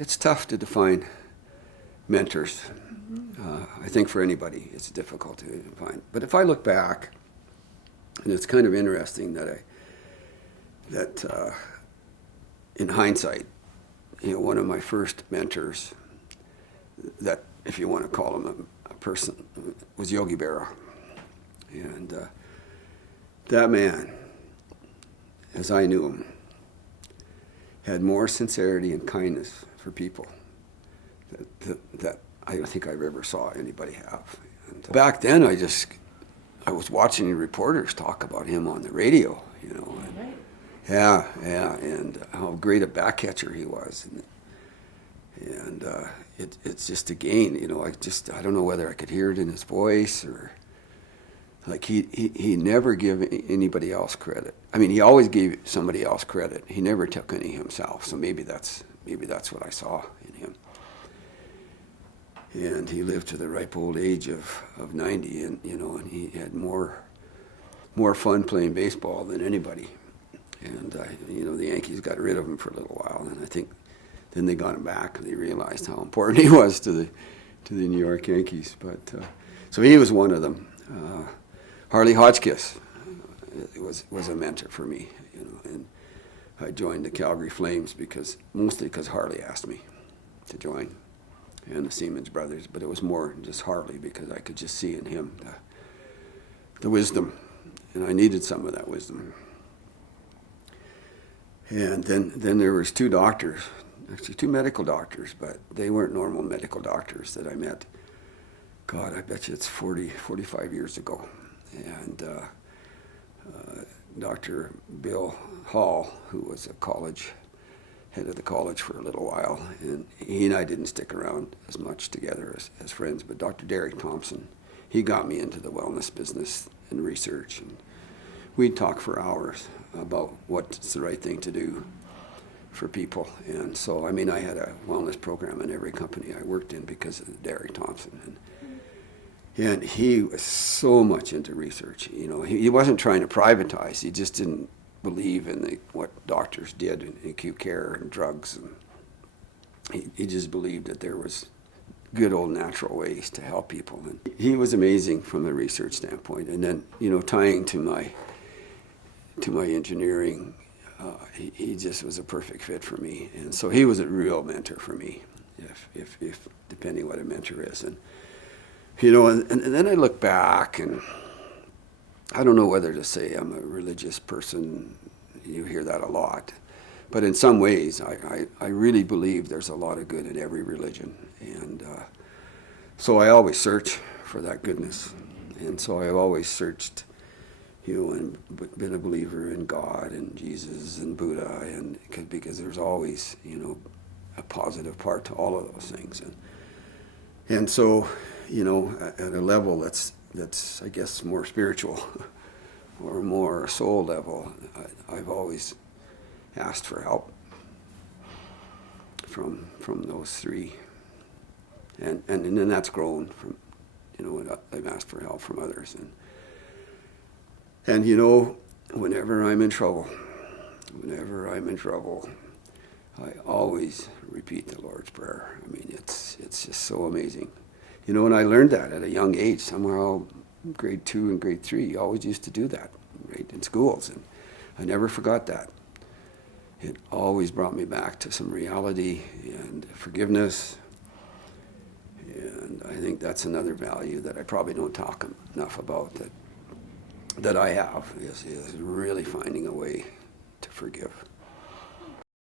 it's tough to define mentors. I think for anybody it's difficult to define. But if I look back, and it's kind of interesting that in hindsight, one of my first mentors, that if you want to call him a person, was Yogi Berra. And that man, as I knew him, had more sincerity and kindness for people that I don't think I've ever saw anybody have. And back then, I was watching reporters talk about him on the radio, and, Right. yeah, and how great a back catcher he was, and it's just again, I don't know whether I could hear it in his voice or. Like he never gave anybody else credit. I mean, he always gave somebody else credit. He never took any himself. So maybe that's what I saw in him. And he lived to the ripe old age of 90, and and he had more fun playing baseball than anybody. And the Yankees got rid of him for a little while, and I think then they got him back, and they realized how important he was to the New York Yankees. But so he was one of them. Harley Hotchkiss was a mentor for me, and I joined the Calgary Flames mostly because Harley asked me to join, and the Siemens brothers, but it was more just Harley because I could just see in him the wisdom, and I needed some of that wisdom. And then there was two doctors, actually two medical doctors, but they weren't normal medical doctors that I met. God, I bet you it's 45 years ago. And Dr. Bill Hall, who was head of the college for a little while, and he and I didn't stick around as much together as friends, but Dr. Derek Thompson, he got me into the wellness business and research, and we'd talk for hours about what's the right thing to do for people. And so, I had a wellness program in every company I worked in because of Derek Thompson. And he was so much into research. He wasn't trying to privatize. He just didn't believe in what doctors did in acute care and drugs. And he just believed that there was good old natural ways to help people. And he was amazing from a research standpoint. And then, tying to my engineering, he just was a perfect fit for me. And so he was a real mentor for me, if depending what a mentor is. And and then I look back, and I don't know whether to say I'm a religious person. You hear that a lot. But in some ways, I really believe there's a lot of good in every religion. And so I always search for that goodness. And so I've always searched, and been a believer in God and Jesus and Buddha, and because there's always, a positive part to all of those things. And so, at a level that's I guess more spiritual or more soul level, I've always asked for help from those three, and then that's grown from, I've asked for help from others, and whenever I'm in trouble, I always repeat the Lord's Prayer. It's just so amazing. And I learned that at a young age, somehow grade 2 and grade 3, you always used to do that, right, in schools. And I never forgot that. It always brought me back to some reality and forgiveness. And I think that's another value that I probably don't talk enough about, that I have, is really finding a way to forgive.